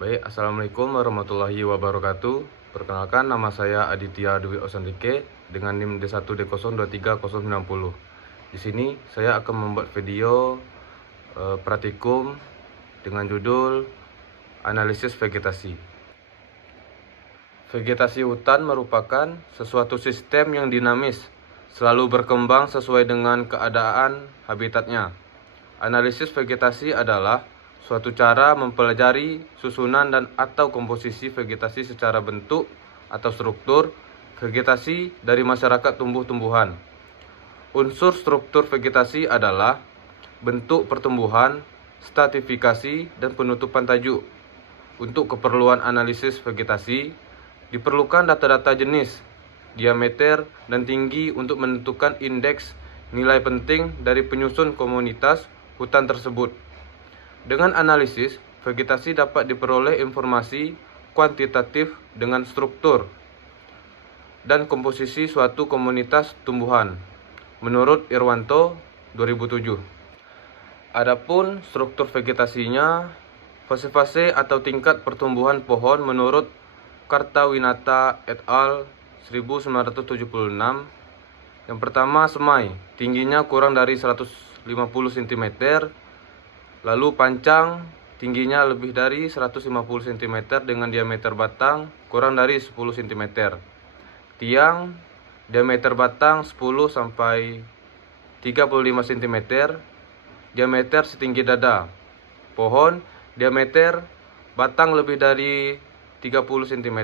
Baik, Assalamualaikum warahmatullahi wabarakatuh. Perkenalkan, nama saya Aditya Dwi Osandike dengan NIM D1D023090. Di sini saya akan membuat video praktikum dengan judul Analisis Vegetasi. Vegetasi hutan merupakan sesuatu sistem yang dinamis, selalu berkembang sesuai dengan keadaan habitatnya. Analisis vegetasi adalah suatu cara mempelajari susunan dan atau komposisi vegetasi secara bentuk atau struktur vegetasi dari masyarakat tumbuh-tumbuhan. Unsur struktur vegetasi adalah bentuk pertumbuhan, stratifikasi, dan penutupan tajuk. Untuk keperluan analisis vegetasi, diperlukan data-data jenis, diameter, dan tinggi untuk menentukan indeks nilai penting dari penyusun komunitas hutan tersebut. Dengan analisis, vegetasi dapat diperoleh informasi kuantitatif dengan struktur dan komposisi suatu komunitas tumbuhan, menurut Irwanto 2007. Adapun struktur vegetasinya, fase-fase atau tingkat pertumbuhan pohon menurut Kartawinata et al. 1976. Yang pertama, semai, tingginya kurang dari 150 cm. Lalu pancang, tingginya lebih dari 150 cm dengan diameter batang kurang dari 10 cm. Tiang, diameter batang 10 sampai 35 cm. Diameter setinggi dada. Pohon, diameter batang lebih dari 30 cm.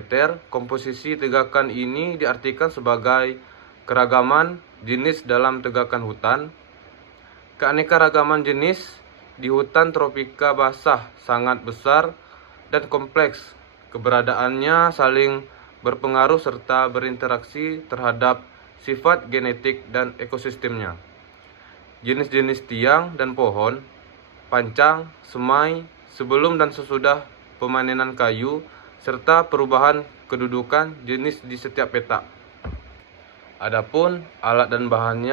Komposisi tegakan ini diartikan sebagai keragaman jenis dalam tegakan hutan. Keanekaragaman jenis di hutan tropika basah sangat besar dan kompleks. Keberadaannya saling berpengaruh serta berinteraksi terhadap sifat genetik dan ekosistemnya. Jenis-jenis tiang dan pohon, pancang, semai, sebelum dan sesudah pemanenan kayu, serta perubahan kedudukan jenis di setiap petak. Adapun alat dan bahan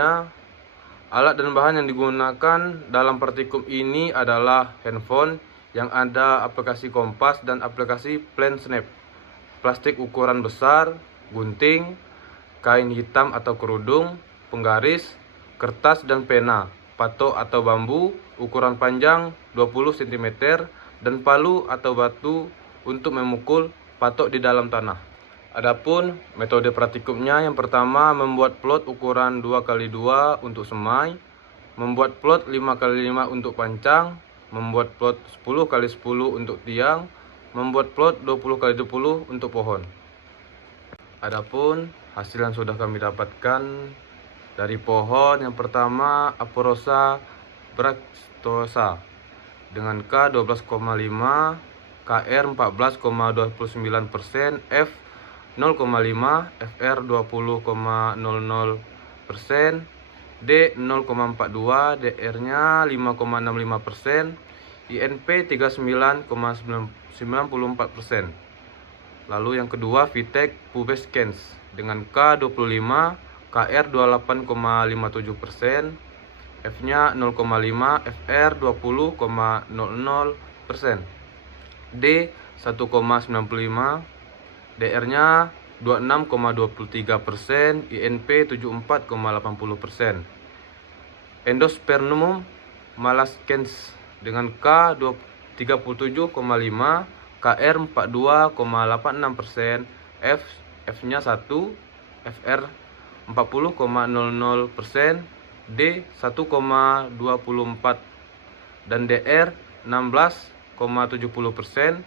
yang digunakan dalam praktikum ini adalah handphone yang ada aplikasi kompas dan aplikasi plan snap, plastik ukuran besar, gunting, kain hitam atau kerudung, penggaris, kertas dan pena, patok atau bambu, ukuran panjang 20 cm, dan palu atau batu untuk memukul patok di dalam tanah. Adapun metode praktikumnya, yang pertama membuat plot ukuran 2x2 untuk semai, membuat plot 5x5 untuk pancang, membuat plot 10x10 untuk tiang, membuat plot 20x20 untuk pohon. Adapun hasil yang sudah kami dapatkan dari pohon, yang pertama Aphorosa bracteosa dengan K 12,5, KR 14,29%, F 0,5, FR 20,00%, D 0,42, DR-nya 5,65%, INP 39,94%. Lalu yang kedua Vitek pubescens dengan K 25, KR 28,57%, F-nya 0,5, FR 20,00%, D 1,95, DR-nya 26,23%, INP 74,80%. Endospermum malasscens dengan K 37,5, KR 42,86%, F-nya 1, FR 40,00%, D 1,24%, dan DR 16,70%,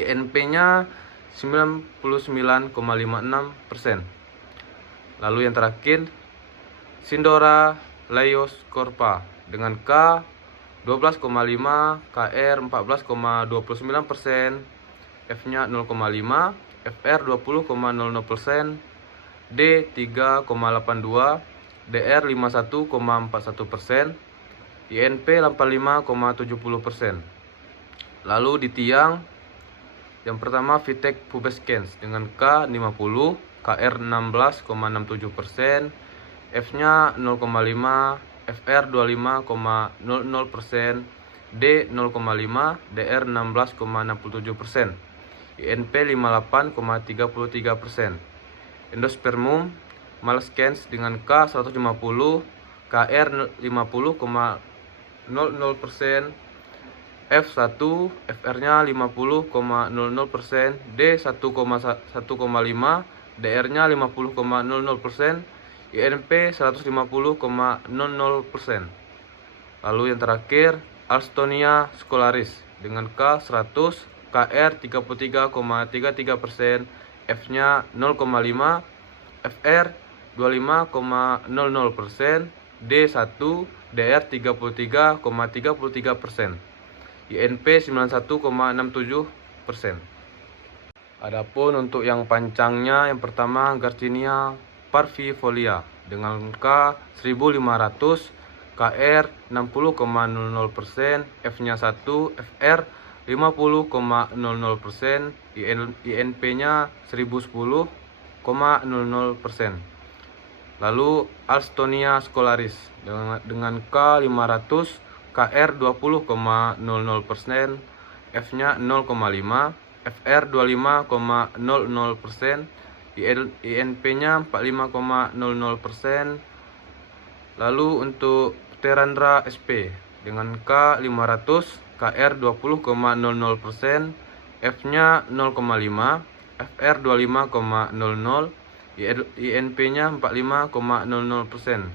INP-nya 99,56%. Lalu yang terakhir Sindora leioscorpa dengan K 12,5, KR 14,29%, F-nya 0,5, FR 20,00%, D 3,82, DR 51,41%, INP 85,70%. Lalu di tiang, yang pertama Vitek pubescens dengan K 50, KR 16,67%, F-nya 0,5, FR 25,00%, D 0,5, DR 16,67%, INP 58,33%. Endospermum malescens dengan K 150, KR 50,00%, F1 FR-nya 50,00%, D 1,5, DR-nya 50,00%, INP 150,00%. Lalu yang terakhir Alstonia scolaris dengan K 100, KR 33,33%, F-nya 0,5, FR 25,00%, D1, DR 33,33%, INP 91,67%. Adapun untuk yang pancangnya, yang pertama Garcinia parvifolia dengan K 1500, KR 60,00%, F-nya 1, FR 50,00%, INP-nya 1010,00%. Lalu Alstonia scolaris dengan K 500, KR 20,00%, F-nya 0,5, FR 25,00%, INP-nya 45,00%. Lalu untuk Pterandra sp dengan K 500, KR 20,00%, F-nya 0,5, FR 25,00%, INP-nya 45,00%.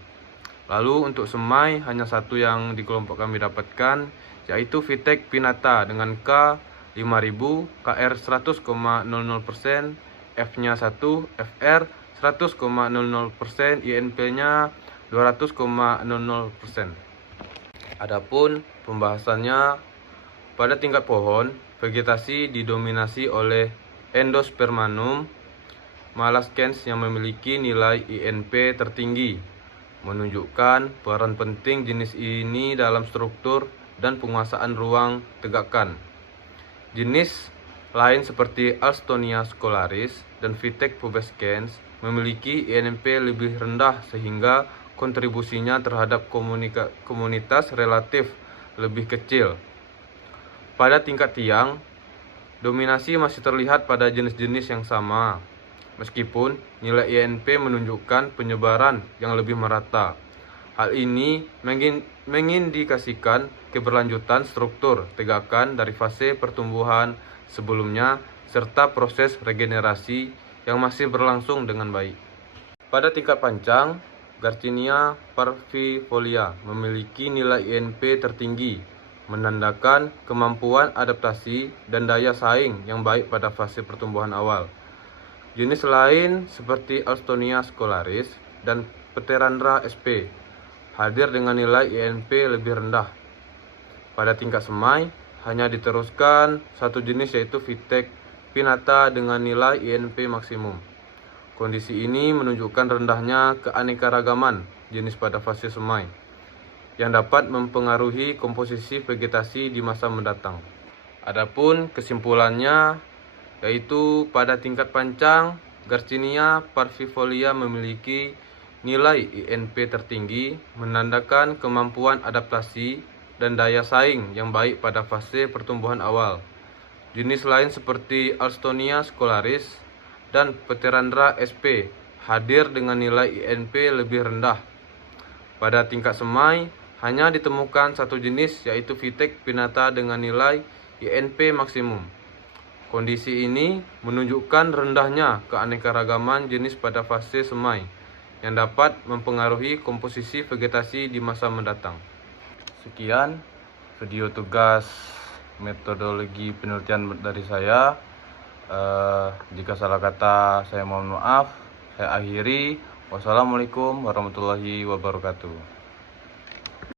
Lalu untuk semai hanya satu yang di kelompok kami dapatkan, yaitu Vitek pinnata dengan K 5000, KR 100,00%, F-nya 1, FR 100,00%, INP-nya 200,00%. Adapun pembahasannya, pada tingkat pohon, vegetasi didominasi oleh Endospermanum malescens yang memiliki nilai INP tertinggi, menunjukkan peran penting jenis ini dalam struktur dan penguasaan ruang tegakan. Jenis lain seperti Alstonia scolaris dan Vitek pubescens memiliki INP lebih rendah sehingga kontribusinya terhadap komunitas relatif lebih kecil. Pada tingkat tiang, dominasi masih terlihat pada jenis-jenis yang sama, meskipun nilai INP menunjukkan penyebaran yang lebih merata. Hal ini mengindikasikan keberlanjutan struktur tegakan dari fase pertumbuhan sebelumnya serta proses regenerasi yang masih berlangsung dengan baik. Pada tingkat pancang, Garcinia parvifolia memiliki nilai INP tertinggi, menandakan kemampuan adaptasi dan daya saing yang baik pada fase pertumbuhan awal. Jenis lain seperti Alstonia scolaris dan Pterandra sp hadir dengan nilai INP lebih rendah. Pada tingkat semai, hanya diteruskan satu jenis yaitu Vitek pinnata dengan nilai INP maksimum. Kondisi ini menunjukkan rendahnya keanekaragaman jenis pada fase semai, yang dapat mempengaruhi komposisi vegetasi di masa mendatang. Adapun kesimpulannya, yaitu pada tingkat pancang, Garcinia parvifolia memiliki nilai INP tertinggi, menandakan kemampuan adaptasi dan daya saing yang baik pada fase pertumbuhan awal. Jenis lain seperti Alstonia scolaris dan Pterandra sp hadir dengan nilai INP lebih rendah. Pada tingkat semai, hanya ditemukan satu jenis yaitu Vitek pinnata dengan nilai INP maksimum. Kondisi ini menunjukkan rendahnya keanekaragaman jenis pada fase semai, yang dapat mempengaruhi komposisi vegetasi di masa mendatang. Sekian video tugas metodologi penelitian dari saya. Jika salah kata saya mohon maaf. Saya akhiri. Wassalamualaikum warahmatullahi wabarakatuh.